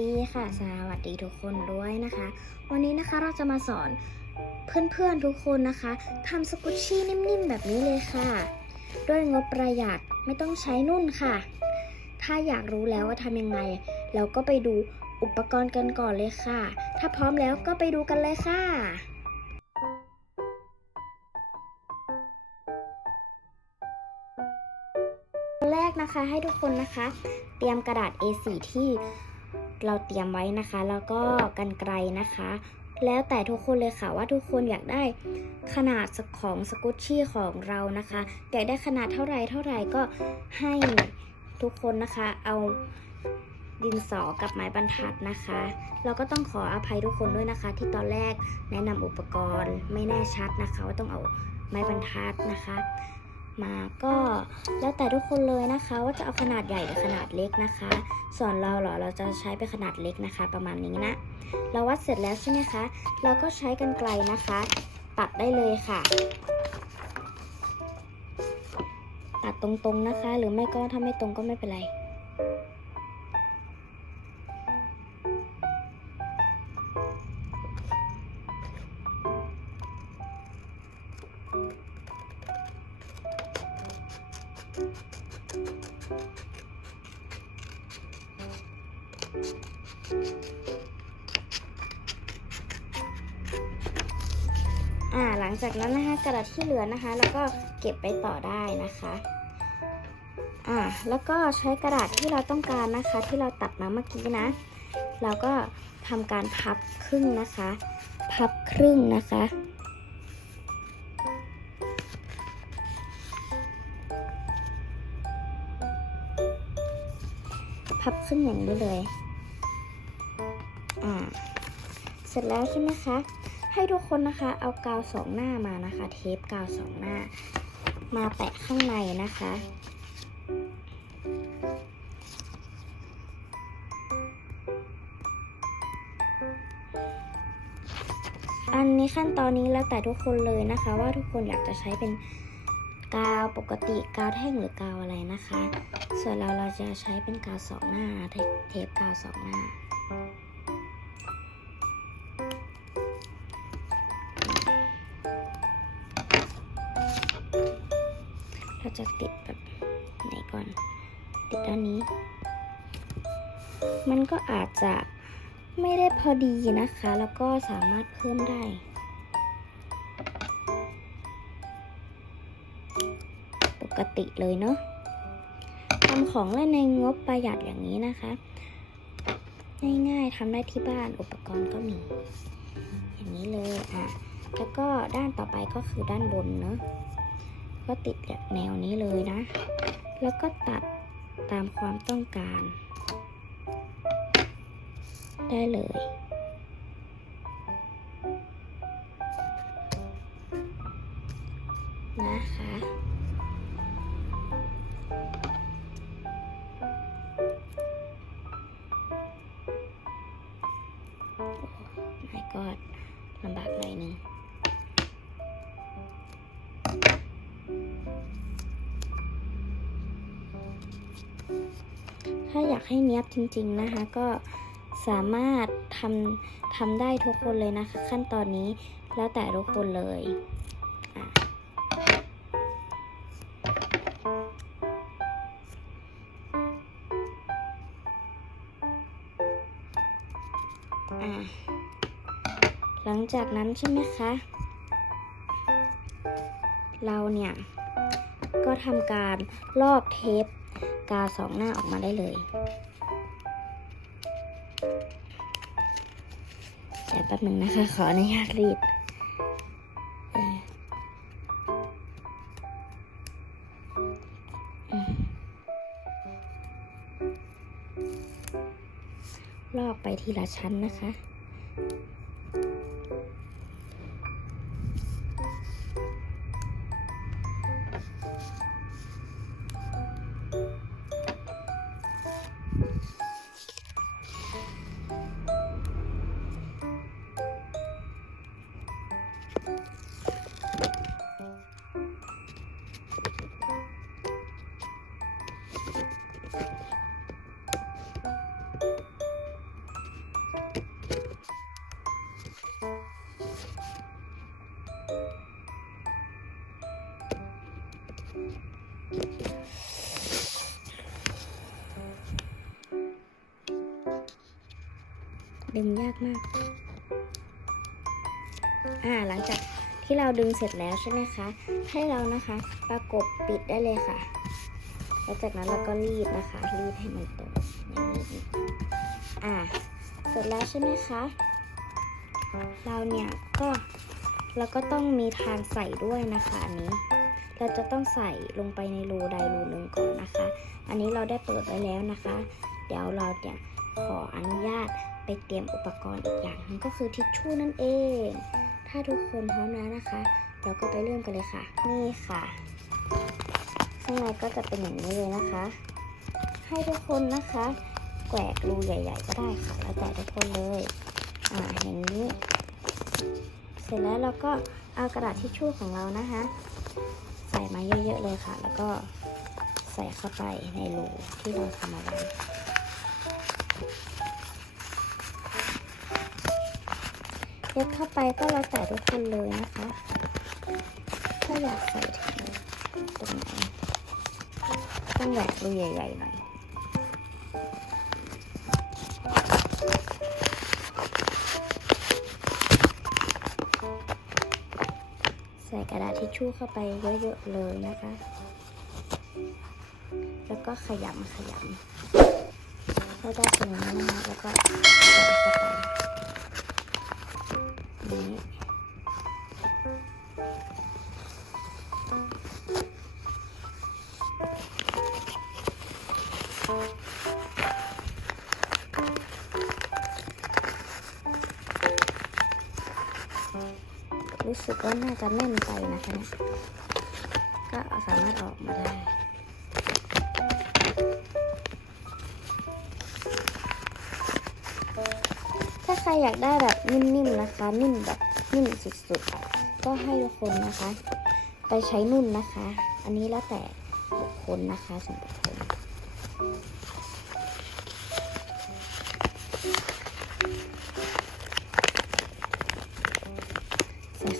ดีค่ะ สวัสดีทุกคนด้วยนะคะ วันนี้นะคะเราจะมาสอนเพื่อนๆทุกคนนะคะทำสกุชชี่นิ่มๆแบบนี้เลยค่ะ ด้วยงบประหยัดไม่ต้องใช้นุ่นค่ะ ถ้าอยากรู้แล้วว่าทำยังไง เราก็ไปดูอุปกรณ์กันก่อนเลยค่ะ ถ้าพร้อมแล้วก็ไปดูกันเลยค่ะแรกนะคะให้ทุกคนนะคะ เตรียมกระดาษ A4 ที่ เราเตรียมไว้นะคะ แล้วก็กันไกลนะคะ แล้วแต่ทุกคนเลยค่ะว่าทุกคนอยากได้ขนาดของสกุชชี่ของเรานะคะอยากได้ขนาดเท่าไรเท่าไรก็ให้ทุกคนนะคะเอาดินสอกับไม้บรรทัดนะคะ เราก็ต้องขออภัยทุกคนด้วยนะคะ ที่ตอนแรกแนะนำอุปกรณ์ไม่แน่ชัดนะคะ ว่าต้องเอาไม้บรรทัดนะคะ มาก็แล้วแต่ทุกคนเลยนะคะ ว่าจะเอาขนาดใหญ่หรือขนาดเล็กนะคะ ส่วนเราเหรอเราจะใช้เป็นขนาดเล็กนะคะ ประมาณนี้นะ เราวัดเสร็จแล้วใช่ไหมคะ เราก็ใช้กันไกลนะคะ ตัดได้เลยค่ะ ตัดตรงๆนะคะ หรือไม่ก็ถ้าไม่ตรงก็ไม่เป็นไร อ่าหลังจากนั้นนะคะกระดาษที่เหลือนะคะ แล้วก็เก็บไปต่อได้นะคะอ่าแล้วก็ใช้กระดาษที่เราต้องการนะคะ ที่เราตัดมาเมื่อกี้นะ เราก็ทำการพับครึ่งนะคะ พับครึ่งนะคะพับครึ่งอย่างนี้เลย อ่า เสร็จแล้วใช่ไหมคะ ให้ทุกคนนะคะเอากาวสองหน้ามานะคะ เทปกาวสองหน้า มาแปะข้างในนะคะ อันนี้ขั้นตอนนี้แล้วแต่ทุกคนเลยนะคะ ว่าทุกคนอยากจะใช้เป็นกาวปกติกาวแท่งหรือกาวอะไรนะคะ ส่วนเราเราจะใช้เป็นกาวสองหน้าเทปกาวสองหน้า จะติดแบบไหนก่อน ติดด้านนี้ มันก็อาจจะไม่ได้พอดีนะคะ แล้วก็สามารถเพิ่มได้ปกติเลยเนาะทำของเล่นในงบประหยัดอย่างนี้นะคะ ง่ายๆทำได้ที่บ้านอุปกรณ์ก็มี อย่างนี้เลยอะ แล้วก็ด้านต่อไปก็คือด้านบนเนาะ ก็ติดแบบแนวนี้เลยนะ แล้วก็ตัดตามความต้องการ ได้เลยนะคะโอ้ไม่กอดลำบากหน่อยนึง ถ้าอยากให้เนี้ยบจริง ๆนะคะ ก็สามารถทำทำได้ทุกคนเลยนะคะ ขั้นตอนนี้แล้วแต่ทุกคนเลยหลังจากนั้นใช่ไหมคะ เราเนี่ย ก็ทำการลอกเทป กาสองหน้าออกมาได้เลยเดี๋ยวแป๊บหนึ่งนะคะ ขออนุญาตรีดลอกไปทีละชั้นนะคะ ดึงยากมาก อ่า หลังจากที่เราดึงเสร็จแล้วใช่ไหมคะ ให้เรานะคะ ประกบปิดได้เลยค่ะ แล้วจากนั้นเราก็รีบนะคะ รีบให้มันตรอย่างนี้อ่า เสร็จแล้วใช่ไหมคะ เราเนี่ยก็เราก็ต้องมีทางใส่ด้วยนะคะอันนี้ เราจะต้องใส่ลงไปในรูใดรูหนึ่งก่อนนะคะ อันนี้เราได้เปิดไว้แล้วนะคะ เดี๋ยวเราเนี่ยขออนุญาตไปเตรียมอุปกรณ์อีกอย่างนึงก็คือทิชชู่นั่นเอง ถ้าทุกคนพร้อมแล้วนะคะ เราก็ไปเริ่มกันเลยค่ะ นี่ค่ะ ข้างในก็จะเป็นอย่างนี้เลยนะคะ ให้ทุกคนนะคะ แกวกรูใหญ่ๆก็ได้ค่ะ แล้วแต่ทุกคนเลย อ่าอย่างนี้ เสร็จแล้วเราก็เอากระดาษทิชชู่ของเรานะคะ ส่มาเยอะๆเลยค่ะ แล้วก็ใส่เข้าไปในรูที่เราทำเอาไว้เย็บเข้าไปก็แล้วแต่ทุกคนเลยนะคะ ถ้าอยากใส่ถึงตรงไหนต้องแหวกรูใหญ่ๆหน่อย ระดาษทิชชู่เข้าไปเยอะๆเลยนะคะ แล้วก็ขยำขยำให้ได้เป็นอย่างนี้นะคะแล้วก็ใส่เข้าไปนี้ สึกว่าน่าจะแน่นไปนะคะเนี่ยก็สามารถออกมาได้ถ้าใครอยากได้แบบนิ่มๆนะคะ นิ่มแบบนิ่มสุดๆก็ให้ทุกคนนะคะ ไปใช้นุ่นนะคะ อันนี้แล้วแต่บุคคลนะคะส่วนบุคคล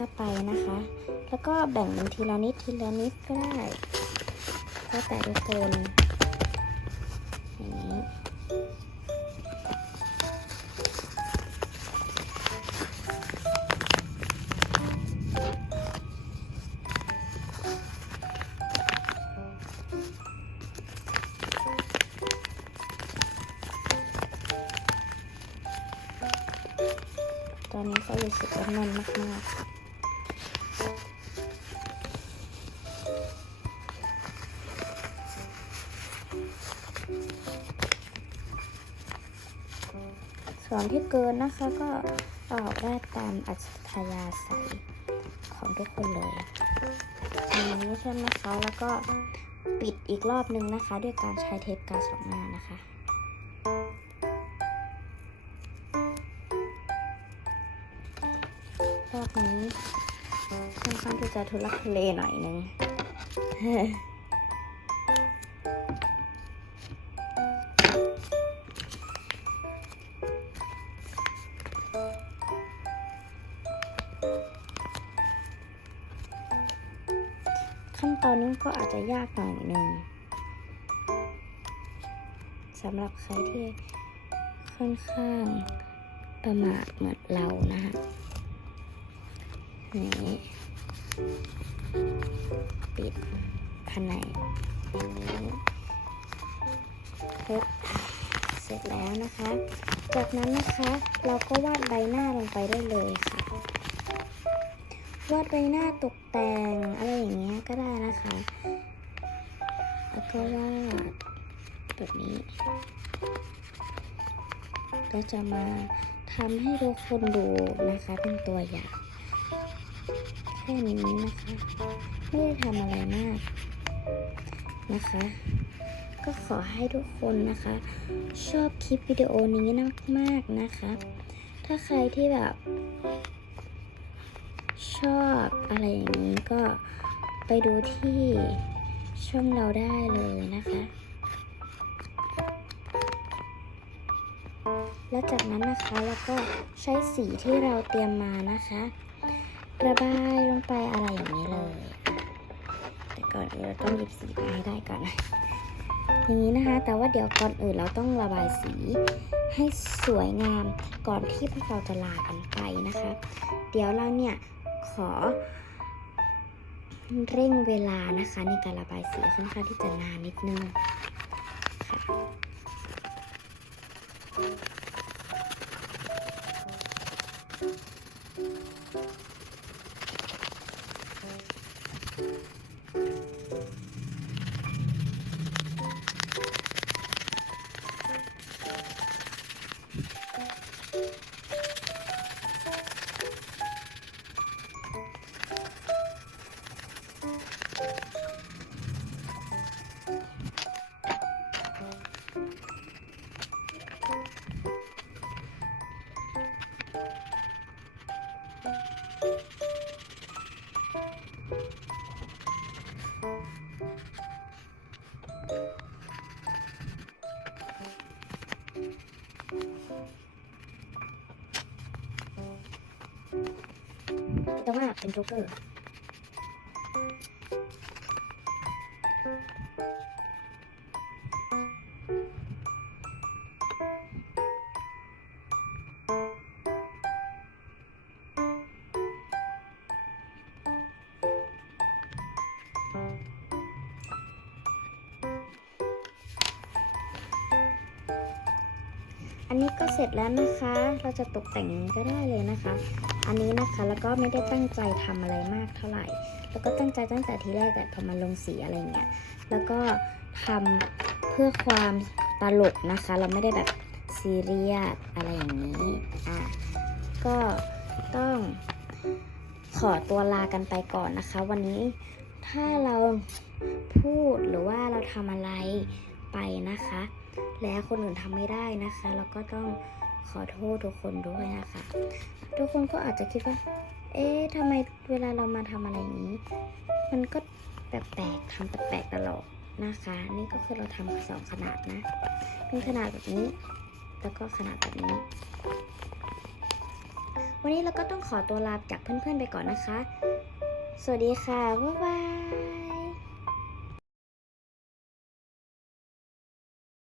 เข้าไปนะคะ แล้วก็แบ่งเป็นทีละนิดทีละนิดก็ได้แล้วแต่ทุกคนอย่างนี้ตอนนี้ก็รู้สึกว่าแน่นมากๆ ส่วนที่เกินนะคะก็ออกได้ตามอัธยาศัยของทุกคนเลยอย่างนี้ใช่ไหมคะแล้วก็ปิดอีกรอบนึงนะคะ ด้วยการใช้เทปกาวสองหน้านะคะ รอบนี้ค่อนข้างที่จะทุลักทุเลหน่อยนึง ขั้นตอนนี้ก็อาจจะยากหน่อยหนึ่งสำหรับใครที่ค่อนข้างประมาทเหมือนเรานะฮะนี้ปิดภายในอย่างนี้ปึ๊บเสร็จแล้วนะคะ จากนั้นนะคะเราก็วาดใบหน้าลงไปได้เลยค่ะ วาดใบหน้าตกแต่งอะไรอย่างเงี้ยก็ได้นะคะ แล้วก็วาดแบบนี้ ก็จะมาทำให้ทุกคนดูนะคะเป็นตัวอย่างแค่นี้นะคะ ไม่ได้ทำอะไรมากนะคะ ก็ขอให้ทุกคนนะคะ ชอบคลิปวิดีโอนี้มากๆนะคะ ถ้าใครที่แบบ ชอบอะไรอย่างนี้ก็ไปดูที่ช่องเราได้เลยนะคะ แล้วจากนั้นนะคะแล้วก็ใช้สีที่เราเตรียมมานะคะระบายลงไปอะไรอย่างนี้เลย แต่ก่อนอื่นเราต้องหยิบสีมาให้ได้ก่อนอย่างนี้นะคะ แต่ว่าเดี๋ยวก่อนอื่นเราต้องระบายสีให้สวยงามก่อนที่พวกเราจะลากันไปนะคะ เดี๋ยวเราเนี่ย ขอ เร่งเวลานะคะในการระบายสีค่อนข้างที่จะนานนิดนึงค่ะ แต่ว่ อันนี้ก็เสร็จแล้วนะคะ เราจะตกแต่งก็ได้เลยนะคะ อันนี้นะคะแล้วก็ไม่ได้ตั้งใจทำอะไรมากเท่าไหร่ แล้วก็ตั้งใจตั้งแต่ทีแรกแต่พอมาลงสีอะไรเงี้ย แล้วก็ทำเพื่อความตลกนะคะ เราไม่ได้แบบซีเรียสอะไรอย่างนี้ อะ ก็ต้องขอตัวลากันไปก่อนนะคะ วันนี้ถ้าเราพูดหรือว่าเราทำอะไรไปนะคะ แล้วคนอื่นทำไม่ได้นะคะเราก็ต้องขอโทษทุกคนด้วยนะคะ ทุกคนก็อาจจะคิดว่า เอ๊ะทำไมเวลาเรามาทำอะไรอย่างนี้ มันก็แปลกๆทำแปลกๆตลอดนะคะ นี่ก็คือเราทำสองขนาดนะเป็นขนาดแบบนี้ แล้วก็ขนาดแบบนี้ วันนี้เราก็ต้องขอตัวลาจากเพื่อนๆไปก่อนนะคะ สวัสดีค่ะ บ๊ายบาย